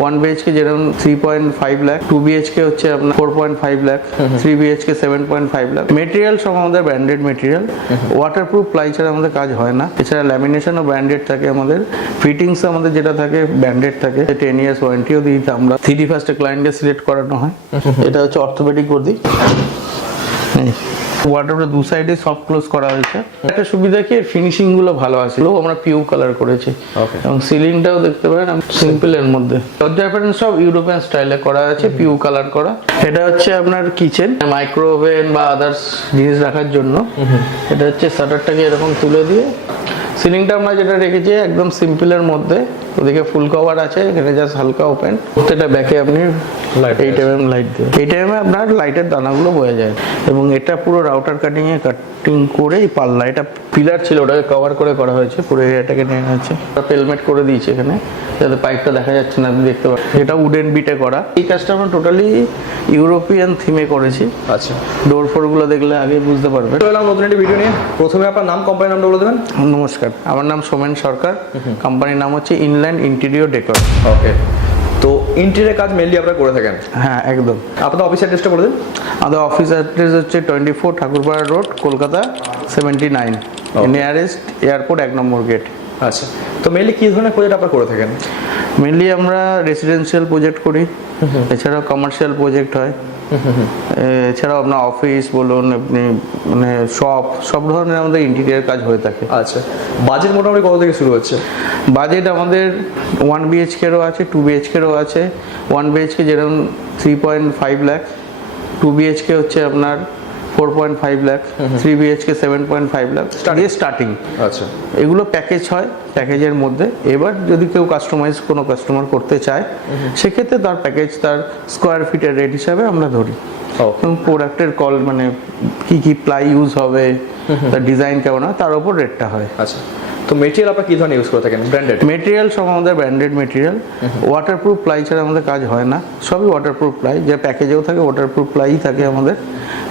1 BHK যেরকম 3.5 lakh, 2 BHK হচ্ছে আপনার 4.5 লাখ, 3 BHK 7.5 লাখ। মেটেরিয়াল সব আমাদের ব্র্যান্ডেড মেটেরিয়াল, ওয়াটারপ্রুফ প্লাই ছাড়া আমাদের কাজ হয় না। এছাড়া ল্যামিনেশনও ব্র্যান্ডেড থাকে আমাদের, ফিটিংস আমাদের যেটা থাকে ব্র্যান্ডেড থাকে, 10 ইয়ার্স ওয়ারেন্টিও দিই আমরা। 3D ফার্স্টে ক্লায়েন্টকে সিলেক্ট করানো হয়। এটা হচ্ছে অর্থোপেডিক গদি, ওয়াটারটা দু সাইডে সফট ক্লোজ করা হয়েছে। একটা সুবিধা কি ফিনিশিং গুলো ভালো আছে, আমরা পিউ কালার করেছি এবং সিলিংটাও দেখতে পারেন সিম্পল এর মধ্যে। দরজা প্যাটার্ন সব ইউরোপিয়ান স্টাইলে করা আছে, পিউ কালার করা। এটা হচ্ছে আপনার কিচেন, মাইক্রোওভেন বা আদার্স জিনিস রাখার জন্য। এটা হচ্ছে শাটারটাকে এরকম তুলে দিয়ে, সিলিংটা আমরা যেটা রেখেছি একদম সিম্পলের মধ্যে, ওদিকে ফুল কভার আছে, এখানে জাস্ট হালকা ওপেন। প্রত্যেকটা ব্যাকে আপনি 8mm লাইট দিয়ে, 8mm আপনার লাইটের দানাগুলো বয়ে যায়। এবং এটা পুরো রাউটার কাটিং করে এই পাল্লা, এটা পিলার ছিল ওটাকে কভার করে করা হয়েছে, পুরো এরিয়াটাকে নেওয়া হয়েছে। পেলমেট করে দিয়েছে এখানে, যাতে পাইপটা দেখা যাচ্ছে না, আপনি দেখতে পাচ্ছেন। এটা উডেন বিটে করা। এই কাজটা আমরা টোটালি ইউরোপিয়ান থিমে করেছি। আচ্ছা, ডোর ফোর গুলো দেখলে আগে বুঝতে পারবেন। নতুন একটি ভিডিও নিয়ে, প্রথমে আপনার নাম, কোম্পানির নামটা বলে দেবেন। নমস্কার, আমার নাম সোমেন সরকার, কোম্পানির নাম হচ্ছে ইনল্যান্ড ইন্টেরিয়র ডেকোর। ওকে, তো ইন্টেরিয়র কাজ মেইনলি আপনারা করে থাকেন? হ্যাঁ, একদম। আপনাদের অফিস অ্যাড্রেসটা বলে দিন। আমাদের অফিস অ্যাড্রেস হচ্ছে 24 Thakurpara road, Kolkata 79, nearest airport 1 নম্বর গেট। আচ্ছা, তো মেইনলি কী ধরনের প্রজেক্ট আপনারা করে থাকেন? মেনলি আমরা রেসিডেন্সিয়াল প্রজেক্ট করি, এছাড়াও কমার্শিয়াল প্রজেক্ট হয়, এছাড়াও আপনার অফিস বলুন, আপনি মানে সব ধরনের আমাদের ইন্টেরিয়ার কাজ হয়ে থাকে। আচ্ছা, বাজেট মোটামুটি কত থেকে শুরু হচ্ছে? বাজেট আমাদের 1 BHK-রও আছে, 2 BHK-রও আছে। 1 BHK যেরকম 3.5 লাখ, 2 BHK হচ্ছে আপনার 4.5 লাখ, 3 BHK 7.5 লাখ স্টার্টিং। আচ্ছা, এগুলো প্যাকেজ হয়, প্যাকেজের মধ্যে। এবার যদি কেউ কোনো কাস্টমার করতে চায়, সেক্ষেত্রে তার প্যাকেজ তার স্কোয়ার ফিটের রেট হিসাবে আমরা ধরি। এবং প্রোডাক্টের মানে কি প্লাই ইউজ হবে, তার ডিজাইন কেমন হয়, তার উপর রেটটা হয়। আচ্ছা, তো মেটেরিয়াল আপনারা কী ধরনের ইউজ করে থাকেন? ব্র্যান্ডেড মেটেরিয়াল সব আমাদের ব্র্যান্ডেড মেটেরিয়াল, ওয়াটারপ্রুফ প্লাই ছাড়া আমাদের কাজ হয় না। সবই ওয়াটারপ্রুফ প্লাই, যে প্যাকেজেও থাকে ওয়াটারপ্রুফ প্লাই থাকে আমাদের।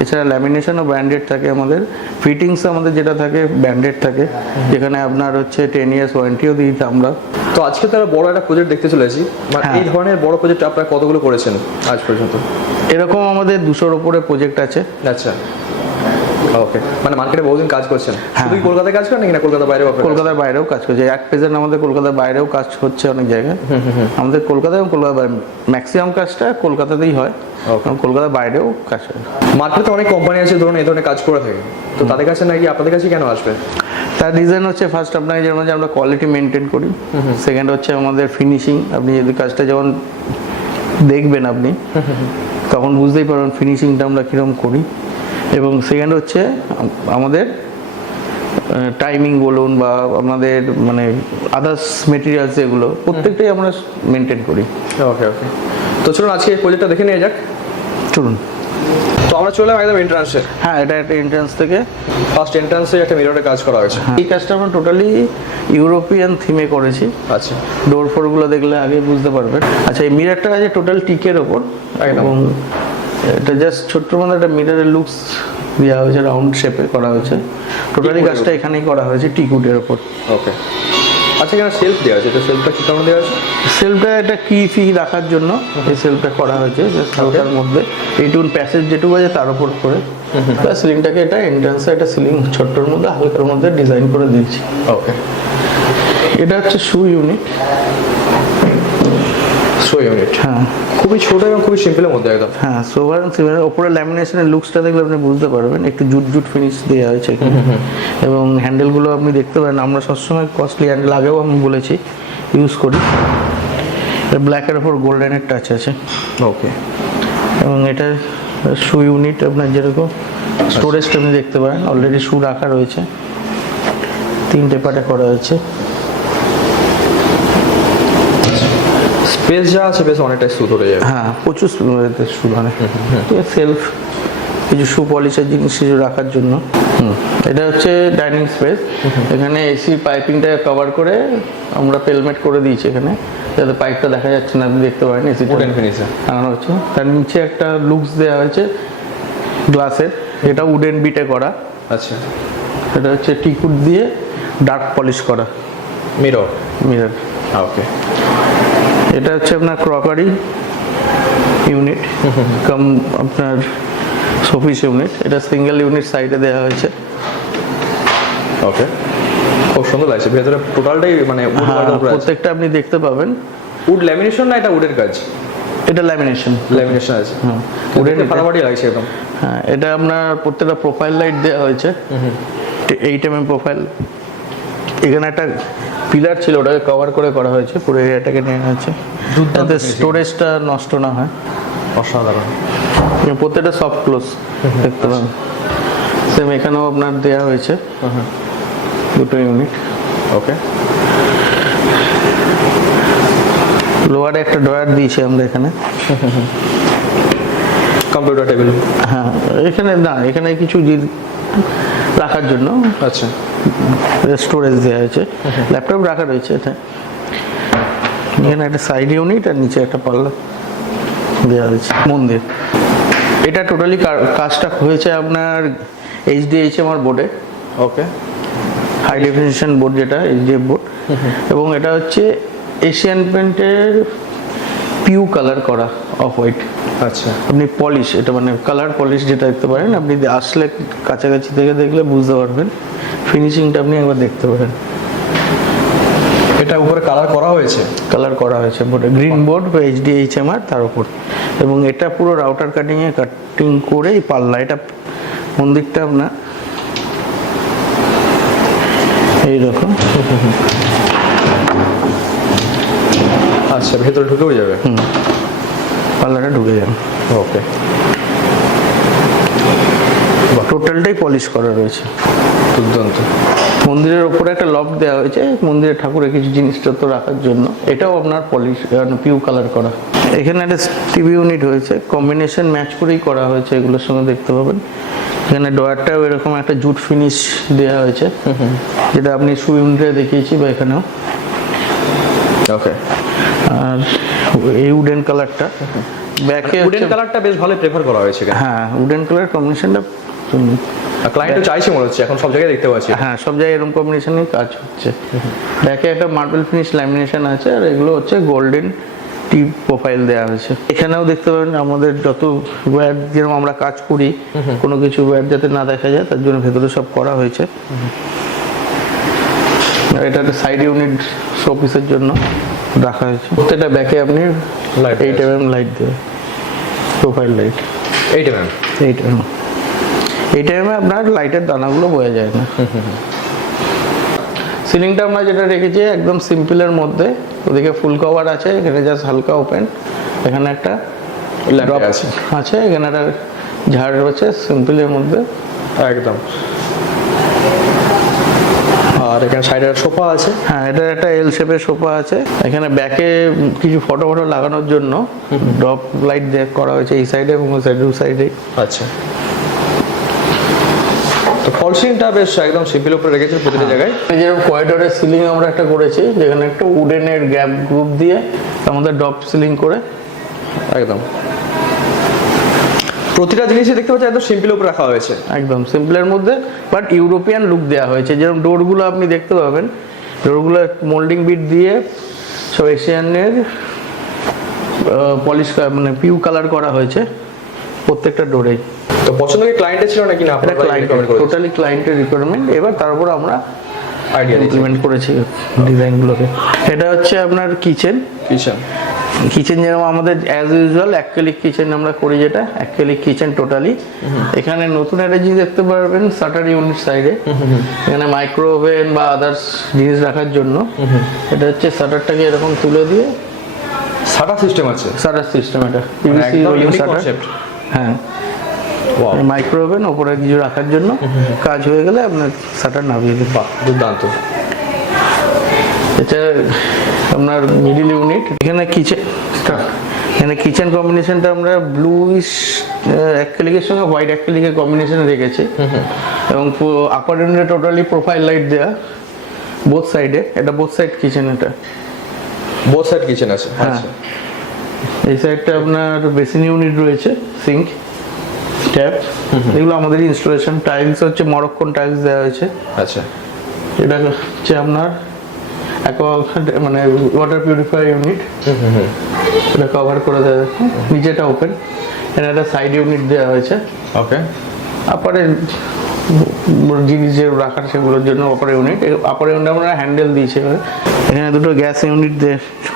এছাড়া ল্যামিনেশনও ব্র্যান্ডেড থাকে আমাদের, ফিটিংস আমাদের যেটা থাকে ব্র্যান্ডেড থাকে, যেখানে আপনার হচ্ছে 10 ইয়ার্স ওয়ারেন্টিও দিই আমরা। তো আজকে তারা বড় একটা প্রজেক্ট দেখতে চলেছি, মানে এই ধরনের বড় প্রজেক্ট আপনারা কতগুলো করেছেন আজ পর্যন্ত? এরকম আমাদের 200-র উপরে প্রজেক্ট আছে। আচ্ছা, ওকে, মানে মার্কেটে বহুদিন কাজ করছেন। শুধু কলকাতায় কাজ করেন নাকি না কলকাতার বাইরেও? কলকাতার বাইরেও কাজ করছে, এক প্রেজেন্ট আমাদের কলকাতার বাইরেও কাজ হচ্ছে অনেক জায়গায়। আমাদের কলকাতা এবং কলকাতার বাইরে ম্যাক্সিমাম কাজটা কলকাতাতেই হয়, কলকাতার বাইরেও কাজ হয়। মার্কেটে অনেক কোম্পানি আছে ধরুন এই ধরনের কাজ করে থাকে, তো তাদের কাছে নাকি আপনাদের কাছে কেন আসবে? তার রিজন হচ্ছে ফার্স্ট আপনাকে যেমন আমরা কোয়ালিটি মেনটেন করি, সেকেন্ড হচ্ছে আমাদের ফিনিশিং। আপনি যদি কাজটা যখন দেখবেন আপনি তখন বুঝতেই পারবেন ফিনিশিংটা আমরা কীরকম করি। এবং সেকেন্ড হচ্ছে আমাদের টাইমিং বলুন বা আমাদের মানে আদার্স মেটেরিয়ালস, যেগুলো প্রত্যেকটাই আমরা মেনটেন করি। ওকে, তো চলুন আজকে এই প্রজেক্টটা দেখে নিয়ে যাক। চলুন। তো আমরা চলে একদম এন্ট্রান্সে। হ্যাঁ, এটা একটা এন্ট্রান্স থেকে ফার্স্ট এন্ট্রান্সে একটা মিররের কাজ করা হয়েছে। এই কাজটা আমরা টোটালি ইউরোপিয়ান থিমে করেছি। আচ্ছা, ডোর ফোর গুলো দেখলে আগে বুঝতে পারবেন। আচ্ছা, এই মিররটা আছে টোটাল টিকের ওপর, এবং এটা জাস্ট ছোট্ট মধ্যে একটা মিররের লুকস দেওয়া হয়েছে, রাউন্ড শেপে করা হয়েছে। টোটালি কাজটা এখানেই করা হয়েছে টিকুডের ওপর। ওকে, আচ্ছা, এখানে সেলফ দেওয়া আছে, এটা সেলফটা কি কারণে দেওয়া আছে? সেলফটা এটা কি রাখার জন্য এই সেলফটা করা হয়েছে, জাস্ট হালকার মধ্যে এইটুকুন প্যাসেজ যেটুকু আছে তার উপর করে সিলিংটাকে, এটা এন্ট্রান্সে একটা সিলিং ছোট্টর মধ্যে হালকার মধ্যে ডিজাইন করে দিয়েছি। ওকে, এটা হচ্ছে শু ইউনিট। হ্যাঁ, খুবই ছোট এবং খুবই সিম্পলের মধ্যে একদম। হ্যাঁ, সোভার সিমেন্টের উপরে ল্যামিনেশনের লুকসটা দেখলে আপনি বুঝতে পারবেন, একটু জুট ফিনিশ দেওয়া হয়েছে এখানে। এবং হ্যান্ডেলগুলো আপনি দেখতে পারেন, আমরা সবসময় কস্টলি হ্যান্ডেল আগেও আমি বলেছি ইউজ করি। ব্ল্যাকের ওপর গোল্ডেনের টাচ আছে। ওকে, এবং এটা শু ইউনিট, আপনার যেরকম স্টোরেজটা আপনি দেখতে পারেন, অলরেডি শু রাখা রয়েছে, 3টে পার্টে করা হয়েছে। স্পেস যা আছে বেশ অনেকটাই শু ধরে যাবে। হ্যাঁ, প্রচুর শু ধরে। সেলফ, কিছু শু পলিশের জিনিস কিছু রাখার জন্য। এটা হচ্ছে ডাইনিং স্পেস। এখানে এসি পাইপিংটা কভার করে আমরা পেলমেট করে দিয়েছি এখানে, যাতে পাইপটা দেখা যাচ্ছে না, আপনি দেখতে পারেন। এসি আনানো হচ্ছে, তার নিচে একটা লুকস দেওয়া হয়েছে গ্লাসের, এটা উডেন বিটে করা। আচ্ছা, এটা হচ্ছে টিকুড দিয়ে ডার্ক পলিশ করা মিরর। মিরর। ওকে, এটা হচ্ছে আপনার ক্রকারি ইউনিট কম আপনার শোপিস ইউনিট। এটা সিঙ্গেল ইউনিট সাইডে দেওয়া হয়েছে। ওকে, খুব সুন্দর লাগছে। ভেতরে টোটালটাই মানে উড হ্যাঁ, ওয়ার্কের উপরে আছে। প্রত্যেকটা আপনি দেখতে পাবেন। উড ল্যামিনেশন না, এটা উডের কাজ? এটা ল্যামিনেশন। ল্যামিনেশন আছে। হ্যাঁ, উডের ফাটাফাটি লাগছে একদম। হ্যাঁ, এটা আপনার প্রত্যেকটা প্রোফাইল লাইট দেওয়া হয়েছে 8 mm প্রোফাইল। এখানে একটা পিলার ছিল, ওটাকে কভার করে করা হয়েছে, পুরো এরিয়াটাকে নেওয়া হয়েছে যাতে স্টোরেজটা নষ্ট না হয়। অসাধারণ। প্রত্যেকটা সফট ক্লোজ দেখতে পাবেন। সেম এখানেও আপনার দেওয়া হয়েছে দুটো ইউনিট। ওকে, লোয়ারে একটা ড্রয়ার দিয়েছি আমরা এখানে। Computer table? হ্যাঁ, এখানে না, এখানে কিছু রাখার জন্য আচ্ছা, স্টোরেজ দেওয়া হয়েছে, ল্যাপটপ রাখা রয়েছে এটা। এখানে একটা সাইড ইউনিট আর নিচে একটা পাল্লা দেওয়া হয়েছে। মন্দির এটা টোটালি কাজটা হয়েছে আপনার HDHMR বোর্ডে। ওকে, হাই ডেফিনিশন বোর্ড, যেটা HDF বোর্ড। এবং এটা হচ্ছে এশিয়ান পেন্টের পিউ কালার করা অফ হোয়াইট। আচ্ছা, আপনি পলিশ, এটা মানে কালার পলিশ যেটা দেখতে পারেন, আপনি আসলে কাছাকাছি থেকে দেখলে বুঝতে পারবেন। ফিনিশিংটা আপনি একবার দেখতে পারেন। এটা উপরে কালার করা হয়েছে? কালার করা হয়েছে বোর্ডে, গ্রিন বোর্ড বা HDHMR তার উপর। এবং এটা পুরো রাউটার কাটিং করে এই পাল্লা, এটা মন্দিরটা আপনার এইরকম। আচ্ছা, ভেতরে ঢুকেও যাবে? পাল্লাটা ঢুকে যাবে। ওকে, টোটালটাই পলিশ করা রয়েছে। দুর্দান্ত। মন্দিরের উপরে একটা লফট দেওয়া হয়েছে মন্দিরের ঠাকুরের কিছু জিনিসপত্র রাখার জন্য, এটাও আপনার পলিশ পিউ কালার করা। এখানে একটা টিভি ইউনিট হয়েছে, কম্বিনেশন ম্যাচ করেই করা হয়েছে, এগুলোর সঙ্গে দেখতে পাবেন। এখানে ডয়ারটাও এরকম একটা জুট ফিনিশ দেওয়া হয়েছে, যেটা আপনি শু ইউনিটে দেখিয়েছি বা এখানেও। ওকে, আর এই উডেন কালারটা ব্যাকে, উডেন কালারটা বেশ ভালো প্রেফার করা হয়েছে। হ্যাঁ, উডেন কালার কম্বিনেশনটা ক্লায়েন্টও চাইছে মনে হচ্ছে, এখন সব জায়গায় দেখতে পাচ্ছি। হ্যাঁ, সব জায়গায় এরকম কম্বিনেশনই কাজ হচ্ছে। ব্যাকে একটা মার্বেল ফিনিশ ল্যামিনেশন আছে, আর এগুলো হচ্ছে গোল্ডেন টিপ প্রোফাইল দেওয়া হয়েছে। এখানেও দেখতে পাবেন আমাদের যত ওয়্যার, যেরকম আমরা কাজ করি, কোনো কিছু ওয়্যার যাতে না দেখা যায় তার জন্য ভেতরে সব করা হয়েছে। এটা একটা সাইড ইউনিট শোপিসের জন্য রাখা হয়েছে। প্রত্যেকটা ব্যাকে আপনি 8 mm লাইট দেবে, প্রোফাইল লাইট 8 mm। 8 mm আপনার লাইটের দানাগুলো বোঝা যায় না। সিলিংটা আমরা যেটা রেখেছি একদম সিম্পলের মধ্যে, ওদিকে ফুল কভার আছে, এখানে জাস্ট হালকা ওপেন, এখানে একটা ড্রপ আছে, এখানে একটা ঝাড় রয়েছে সিম্পলের মধ্যে একদম। আর এখানে সাইডে সোফা আছে। হ্যাঁ, এটা একটা এল শেপের সোফা আছে। এখানে ব্যাকে কিছু ফটো লাগানোর জন্য ড্রপ লাইট দিয়ে করা হয়েছে এই সাইডে এবং ওই সাইডে, দু সাইডে। আচ্ছা, তো ফল সিলিংটা বেশ একদম সিম্পল উপরে রেখেছেন প্রতিটা জায়গায়। যেরকম করিডোরের সিলিং আমরা একটা করেছি, যেখানে একটা উডেনের গ্যাপ গ্রুপ দিয়ে আমাদের ড্রপ সিলিং করে একদম প্রতিটা জিনিসই দেখতে পাচ্ছি একদম সিম্পল উপরে রাখা হয়েছে। একদম সিম্পলের মধ্যে, বাট ইউরোপিয়ান লুক দেওয়া হয়েছে। যেরকম ডোরগুলো আপনি দেখতে পাবেন, ডোরগুলো মোল্ডিং বিট দিয়ে সব এশিয়ানের পলিশ মানে পিউ কালার করা হয়েছে প্রত্যেকটা ডোরেই। তো পছন্দ কি ক্লায়েন্টের ছিল নাকি না আপনারা রিকমেন্ড করেছেন? টোটালি ক্লায়েন্টের রিকোয়ারমেন্ট, এবার তারপর আমরা আইডিয়া ইমপ্লিমেন্ট করেছি ডিজাইনগুলোকে। এটা হচ্ছে আপনার কিচেন। কিচেন যেরকম আমাদের অ্যাজ ইউজুয়াল অ্যাক্রিলিক কিচেন আমরা করি, যেটা অ্যাক্রিলিক কিচেন টোটালি। এখানে নতুন একটা জিনিস দেখতে পারবেন শাটার ইউনিট সাইডে, এখানে মাইক্রো ওভেন বা আদার্স জিনিস রাখার জন্য। এটা হচ্ছে শাটারটাকে এরকম তুলে দিয়ে শাটার সিস্টেম আছে। শাটার সিস্টেম, এটা পিভিসি রোলিং শাটার। হ্যাঁ, মাইক্রো ওভেন ওপরে কিছু রাখার জন্য, কাজ হয়ে গেলে আপনার শাটার নামিয়ে দিন। বাহ, দুর্দান্ত। এটা আপনার মিডিল ইউনিট। এখানে কিচেন কম্বিনেশনটা আমরা ব্লুইশ অ্যাক্রিলিকের সঙ্গে হোয়াইট অ্যাক্রিলিকের কম্বিনেশন রেখেছি, এবং আপার ইউনিটে টোটালি প্রোফাইল লাইট দেয়া বোথ সাইডে। এটা বোথ সাইড কিচেন, এটা বোথ সাইড কিচেন আছে। হ্যাঁ, এই সাইডটা আপনার বেসিন ইউনিট রয়েছে, সিঙ্ক, ট্যাপ, এগুলো আমাদের ইনস্টলেশন। টাইলস হচ্ছে মরক্কন টাইলস দেওয়া হয়েছে। আচ্ছা, এটা হচ্ছে আপনার মানে ওয়াটার পিউরিফায়ার ইউনিট, এটা কভার করে দেওয়া যাচ্ছে, নিচেটা ওপেন, এখানে একটা সাইড ইউনিট দেওয়া হয়েছে। ওকে, আপারে জিনিস যে রাখার সেগুলোর জন্য আপার ইউনিট, আপার ইউনিট আমরা হ্যান্ডেল দিয়েছি। এখানে দুটো গ্যাস ইউনিট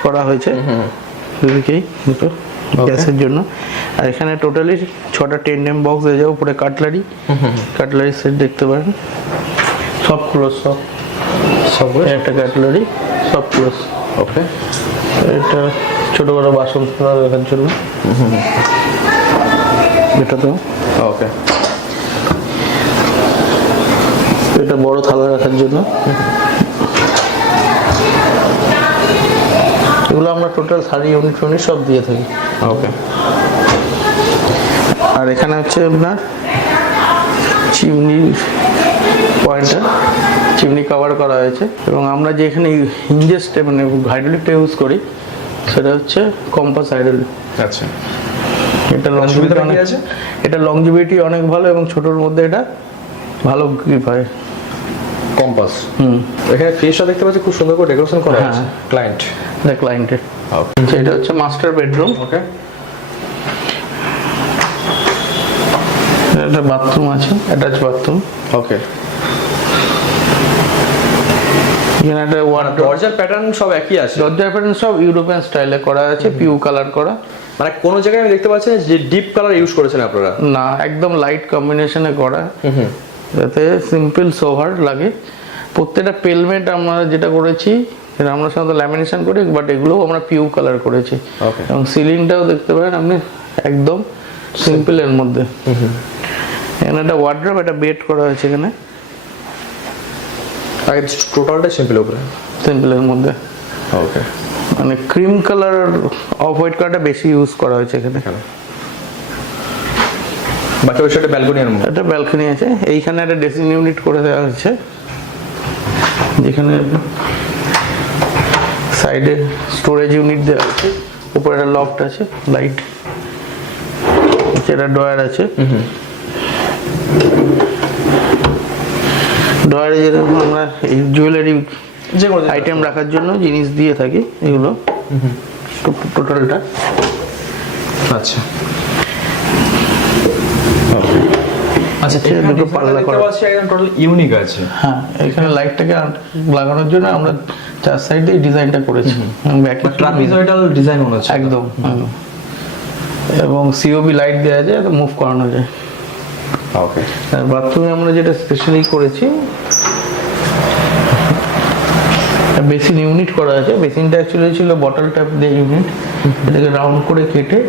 করা হয়েছে, দুদিকেই দুটো গ্যাসের জন্য। আর এখানে টোটালি 6টা 10M বক্স হয়ে যাবে। উপরে কাটলারি সেট দেখতে পারেন, সব ক্লোজ, সব একটা কাটলারি সব ক্লোজ। ওকে, এটা ছোট বড় বাসন রাখার জন্য, এটা তো ওকে, এটা বড় থালা রাখার জন্য। এগুলো আমরা টোটাল 30 ইউনিট সব দিয়ে থাকি। ওকে, আর এখানে হচ্ছে আপনার চিমনি পয়েন্টটা, চিমনি কভার করা হয়েছে। এবং আমরা যে এখানে হিঞ্জেসটা মানে হাইড্রোলিকটা ইউজ করি সেটা হচ্ছে কম্পাস হাইড্রোলিক। আচ্ছা, এটা সুবিধা লংজিভিটি কি আছে? এটা লংজিভিটি অনেক ভালো এবং ছোটোর মধ্যে এটা ভালো গ্রিপ হয়। কম্পাস, এখানে ফেসটা দেখতে পাচ্ছি খুব সুন্দর করে ডেকোরেশন করা আছে। ক্লায়েন্ট, এটা ক্লায়েন্টের। এটা হচ্ছে মাস্টার বেডরুম। ওকে, একটা বাথরুম আছে, অ্যাটাচ বাথরুম। ওকে, এখানে একটা দরজার প্যাটার্ন সব একই আছে? দরজার প্যাটার্ন সব ইউরোপিয়ান স্টাইলে করা আছে, পিউ কালার করা। মানে কোনো জায়গায় আমি দেখতে পাচ্ছি যে ডিপ কালার ইউজ করেছেন আপনারা? না, একদম লাইট কম্বিনেশনে করা, যাতে সিম্পল সোভার লাগে। প্রত্যেকটা পেলমেন্ট আমরা যেটা করেছি এটা আমরা সাধারণত ল্যামিনেশন করি, বাট এগুলো আমরা পিউ কালার করেছি। ওকে, এবং সিলিংটাও দেখতে পারেন আপনি একদম সিম্পলের মধ্যে। এখানে একটা ওয়ার্ড্রপ, একটা বেড করা হয়েছে এখানে, আর টোটালটা সিম্পল উপরে, সিম্পলের মধ্যে। ওকে, মানে ক্রিম কালার, অফ হোয়াইট কালারটা বেশি ইউজ করা হয়েছে এখানে। বাকি ওই সাইডে ব্যালকনি এর মধ্যে একটা ব্যালকনি আছে। এইখানে একটা ড্রেসিং ইউনিট করে দেওয়া হয়েছে, যেখানে সাইডে স্টোরেজ ইউনিট দেওয়া আছে। উপরে একটা লফট আছে, লাইট, একটা ড্রয়ার আছে। ড্রয়ারে যেরকম আমরা এই জুয়েলারি যে কোনো আইটেম রাখার জন্য জিনিস দিয়ে থাকি, এগুলো টোটালটা। আচ্ছা, আচ্ছা, দুটো পাল্লা করা। একদম টোটাল ইউনিক আছে। হ্যাঁ, এখানে লাইটটাকে লাগানোর জন্য আমরা 4 সাইডে ডিজাইনটা করেছি। ট্রাপিজয়েডাল ডিজাইন মনে হচ্ছে একদম। এবং সিওবি লাইট দেওয়া যায়, মুভ করানো যায়। ওকে, আর বাথরুমে আমরা যেটা স্পেশালি করেছি, বেসিন ইউনিট করা আছে। বেসিনটা অ্যাকচুয়ালি ছিল বটল ট্যাপ দিয়ে ইউনিট, এটাকে রাউন্ড করে কেটে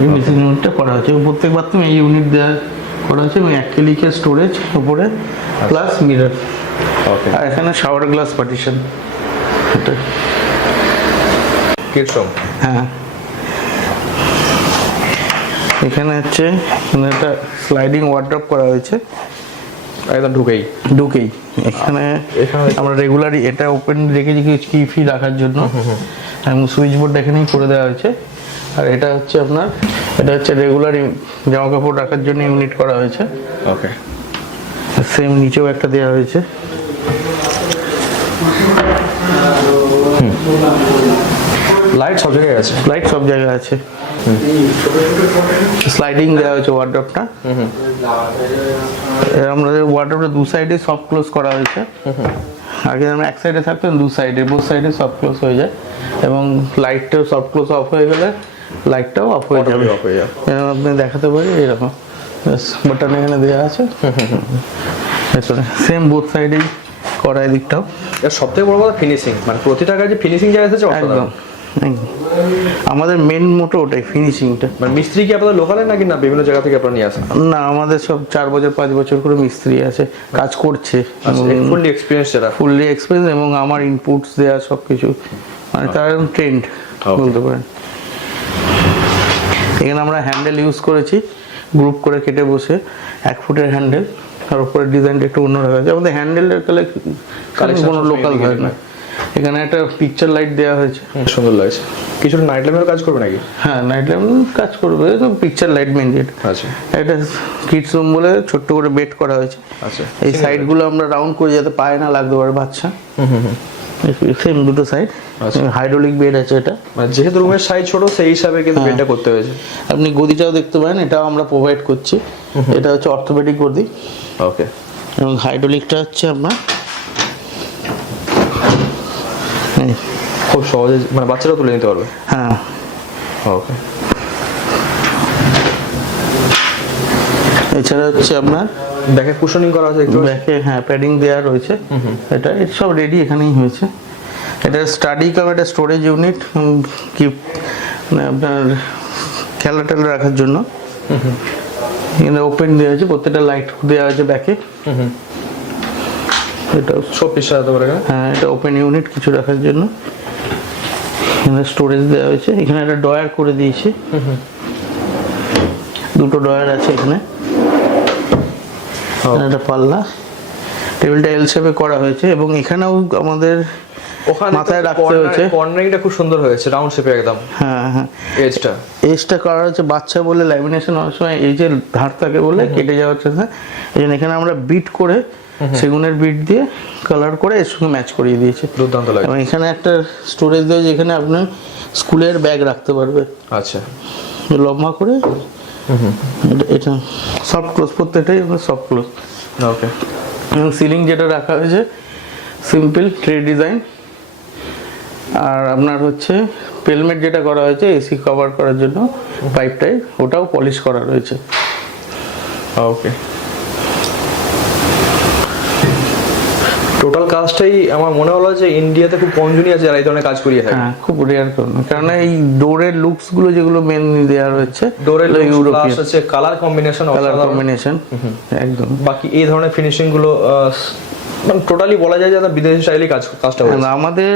এই বেসিন ইউনিটটা করা হয়েছে। প্রত্যেক বাথরুমে এই ইউনিট দেওয়া করা হয়েছে এবং অ্যাক্রিলিকের স্টোরেজ উপরে প্লাস মিরর। ওকে, আর এখানে শাওয়ার গ্লাস পার্টিশন, এটা কিডস রুম। হ্যাঁ, এখানে হচ্ছে এখানে একটা স্লাইডিং ওয়ার্ড্রপ করা হয়েছে একদম ঢুকেই। এখানে আমরা রেগুলারই এটা ওপেন রেখেছি কি ফি রাখার জন্য, এবং সুইচ বোর্ড এখানেই করে দেওয়া হয়েছে। আর এটা হচ্ছে আপনার, এটা হচ্ছে রেগুলার জামা কাপড় রাখার জন্য ইউনিট করা হয়েছে। ওকে, সেম নিচেও একটা দেওয়া হয়েছে। লাইট সব জায়গায় আছে? লাইট সব জায়গায় আছে। স্লাইডিং দেওয়া হয়েছে ওয়ার্ড্রপটা। আমাদের ওয়ার্ড্রপটা দু সাইডে সব ক্লোজ করা হয়েছে। আগে আমরা এক সাইডে থাকতাম, দু সাইডে বোথ সাইডে সব ক্লোজ হয়ে যায়। এবং লাইটটাও সব ক্লোজ অফ হয়ে গেলে লাইটটাও অফ হয়ে যাবে। আপনি দেখাতে পারি এরকম বাটন এখানে দেওয়া আছে। সেম বোথ সাইডেই করা, এদিকটাও। এর সবথেকে বড় কথা ফিনিশিং, মানে প্রতিটা কাজে ফিনিশিং যা এসেছে একদম। আমাদের মেন মোটো ওটাই, ফিনিশিংটা। মানে মিস্ত্রি কি আপনাদের লোকালে নাকি না বিভিন্ন জায়গা থেকে আপনারা নিয়ে আসেন? না, আমাদের সব 4 বছর 5 বছর করে মিস্ত্রি আছে, কাজ করছে, ফুললি এক্সপিরিয়েন্স যারা। ফুললি এক্সপিরিয়েন্স, এবং আমার ইনপুটস দেওয়া সব কিছু, মানে তার ট্রেন্ড বলতে পারেন। এখানে আমরা হ্যান্ডেল ইউজ করেছি, গ্রুপ করে কেটে বসে 1 ফুটের হ্যান্ডেল। তার উপরে ডিজাইনটা একটু অন্য রাখা আছে। আমাদের হ্যান্ডেলের কালেকশন কোনো লোকাল হয় না। এখানে একটা পিকচার লাইট দেওয়া হয়েছে, সুন্দর লাগছে। কিছু নাইট ল্যাম্পের কাজ করবে নাকি? হ্যাঁ, নাইট ল্যাম্প কাজ করবে, পিকচার লাইট মেন যেটা। আচ্ছা, এটা কিডস রুম বলে ছোট্ট করে বেড করা হয়েছে। আচ্ছা, এই সাইডগুলো আমরা রাউন্ড করে যাতে পায়ে না লাগতে পারে বাচ্চা। সেম দুটো সাইড, হাইড্রোলিক বেড আছে এটা। মানে যেহেতু রুমের সাইজ ছোট সেই হিসাবে কিন্তু বেডটা করতে হয়েছে। আপনি গদিটাও দেখতে পারেন, এটাও আমরা প্রোভাইড করছি। এটা হচ্ছে অর্থোপেডিক গদি। ওকে। এবং হাইড্রোলিকটা হচ্ছে আপনার খুব সহজে মানে বাচ্চারাও তুলে নিতে পারবে। হ্যাঁ। ওকে। এছাড়া হচ্ছে আপনার ব্যাকে কুশনিং করা আছে একটু, ব্যাকে হ্যাঁ প্যাডিং দেওয়া রয়েছে। এটা সব রেডি এখানেই হয়েছে। এটা স্টাডি কাম, এটা স্টোরেজ ইউনিট, কি মানে আপনার খেলা টেলা রাখার জন্য। এখানে ওপেন দেওয়া হয়েছে, প্রত্যেকটা লাইট দেওয়া হয়েছে ব্যাকে। এটা সব পিস সাজাতে পারে। হ্যাঁ, এটা ওপেন ইউনিট কিছু রাখার জন্য। এখানে স্টোরেজ দেওয়া হয়েছে, এখানে একটা ডয়ার করে দিয়েছি। দুটো ডয়ার আছে এখানে। একটা পাল্লা, টেবিলটা এল শেপে করা হয়েছে এবং এখানেও আমাদের ওখানে মাথায় রাখতে হয়েছে। কর্নারিংটা খুব সুন্দর হয়েছে, রাউন্ড শেপে একদম। হ্যাঁ হ্যাঁ, এজটা করা হচ্ছে বাচ্চা বলে ল্যামিনেশন অনেক সময় এই যে ধার থাকে বলে কেটে যাওয়ার চান্স। এই জন্য এখানে আমরা বিট করে সেগুনের বিট দিয়ে কালার করে এর সঙ্গে ম্যাচ করিয়ে দিয়েছি। দুর্দান্ত লাগে। এবং এখানে একটা স্টোরেজ দেওয়া, যেখানে আপনি স্কুলের ব্যাগ রাখতে পারবে। আচ্ছা, লম্বা করে। এটা সফট ক্লোজ, প্রত্যেকটাই সফট ক্লোজ। ওকে। এবং সিলিং যেটা রাখা হয়েছে সিম্পল ট্রে ডিজাইন। আর আপনার হচ্ছে পেলমেট যেটা করা হয়েছে এসি কভার করার জন্য পাইপটাই, ওটাও পলিশ করা রয়েছে। ওকে। টোটাল কাজটাই আমার মনে হলো যে ইন্ডিয়াতে খুব কম জনই আছে যারা এই ধরনের কাজ করিয়ে থাকে। হ্যাঁ, খুব রেয়ার কারণ এই ডোরের লুকস গুলো যেগুলো মেনলি দেওয়া রয়েছে, ডোরের ইউরোপিয়ান আছে, কালার কম্বিনেশন একদম। বাকি এই ধরনের ফিনিশিং গুলো মানে টোটালি বলা যায় যে বিদেশি স্টাইলে কাজটা হয়েছে। আমাদের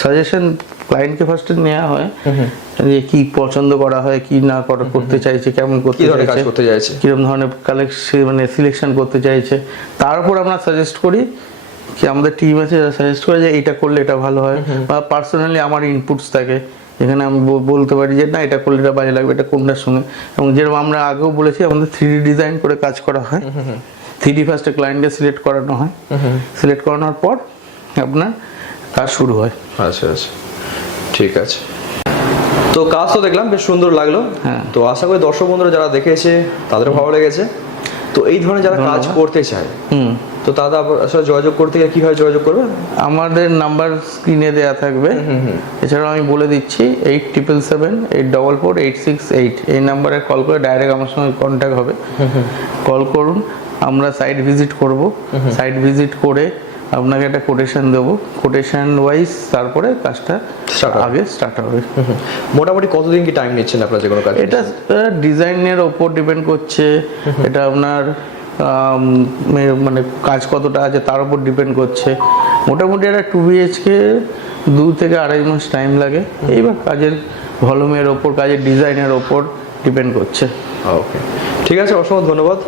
সাজেশন ক্লায়েন্টকে ফার্স্টে নেওয়া হয় যে কি পছন্দ করা হয়, কি না করতে চাইছে, কেমন করতে চাইছে, কিরকম ধরনের কালেকশন মানে সিলেকশন করতে চাইছে। তারপর আমরা সাজেস্ট করি কি আমাদের টিম আছে যারা সাজেস্ট করে যে এটা করলে এটা ভালো হয়, বা পার্সোনালি আমার ইনপুটস থাকে যেখানে আমি বলতে পারি যে না এটা করলে এটা বাজে লাগবে, এটা কোনটার সঙ্গে। এবং যেরকম আমরা আগেও বলেছি আমাদের 3D ডিজাইন করে কাজ করা হয়। 3D ফার্স্টে ক্লায়েন্টকে সিলেক্ট করানো হয়, সিলেক্ট করানোর পর আপনার কাজ শুরু হয়। আচ্ছা আচ্ছা, ঠিক আছে। তো কাজ তো দেখলাম, বেশ সুন্দর লাগলো। তো আশা করি দর্শক বন্ধুরা যারা দেখেছে তাদের ভালো লেগেছে। তো এই ধরনের যারা কাজ করতে চায় তো তারা আসলে যোগাযোগ করতে গিয়ে কিভাবে যোগাযোগ করবে? আমাদের নাম্বার স্ক্রিনে দেওয়া থাকবে। এছাড়াও আমি বলে দিচ্ছি 8777844868 এই নাম্বারে কল করে ডাইরেক্ট আমার সঙ্গে কন্ট্যাক্ট হবে। কল করুন, আমরা সাইট ভিজিট করব। সাইট ভিজিট করে আপনাকে একটা কোটেশন দেবো, কোটেশন ওয়াইজ তারপরে কাজটা আগে স্টার্ট হবে। মোটামুটি কতদিন কি টাইম নিচ্ছেন আপনারা যে কোনো কাজ? এটা ডিজাইনের ওপর ডিপেন্ড করছে, এটা আপনার মানে কাজ কতটা আছে তার উপর ডিপেন্ড করছে। মোটামুটি একটা 2 BHK 2 থেকে 2.5 মাস টাইম লাগে। এইবার কাজের ভলিউমের ওপর, কাজের ডিজাইনের ওপর ডিপেন্ড করছে। ওকে, ঠিক আছে, অসংখ্য ধন্যবাদ।